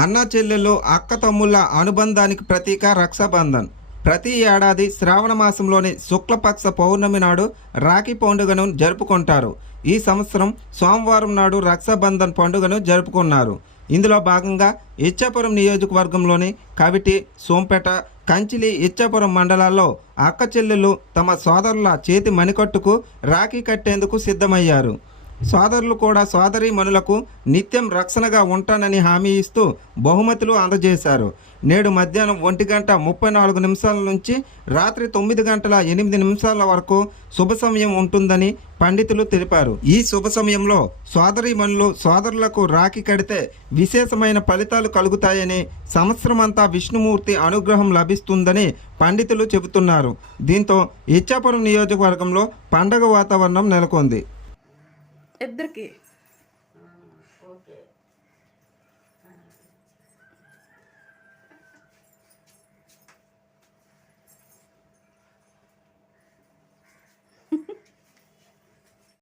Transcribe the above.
అన్న చెల్లెళ్ళు అక్క తమ్ముళ్ళ అనుబంధానికి ప్రతీక రక్షాబంధన్. ప్రతి ఏడాది శ్రావణ మాసంలోని శుక్లపక్ష పౌర్ణమి నాడు రాఖీ పండుగను జరుపుకుంటారు. ఈ సంవత్సరం సోమవారం నాడు రక్షాబంధన్ పండుగను జరుపుకున్నారు. ఇందులో భాగంగా ఇచ్చాపురం నియోజకవర్గంలోని కవిటి, సోంపేట, కంచిలి, ఇచ్చాపురం మండలాల్లో అక్క చెల్లెళ్ళు తమ సోదరుల చేతి మణికట్టుకు రాఖీ కట్టేందుకు సిద్ధమయ్యారు. సోదరులు కూడా సోదరీమణులకు నిత్యం రక్షణగా ఉంటానని హామీ ఇస్తూ బహుమతులు అందజేశారు. నేడు మధ్యాహ్నం 1:34 నుంచి రాత్రి 9:08 వరకు శుభ సమయం ఉంటుందని పండితులు తెలిపారు. ఈ శుభ సమయంలో సోదరీమణులు సోదరులకు రాఖీ కడితే విశేషమైన ఫలితాలు కలుగుతాయని, సంవత్సరమంతా విష్ణుమూర్తి అనుగ్రహం లభిస్తుందని పండితులు చెబుతున్నారు. దీంతో ఇచ్చాపురం నియోజకవర్గంలో పండగ వాతావరణం నెలకొంది. ఇద్దరికి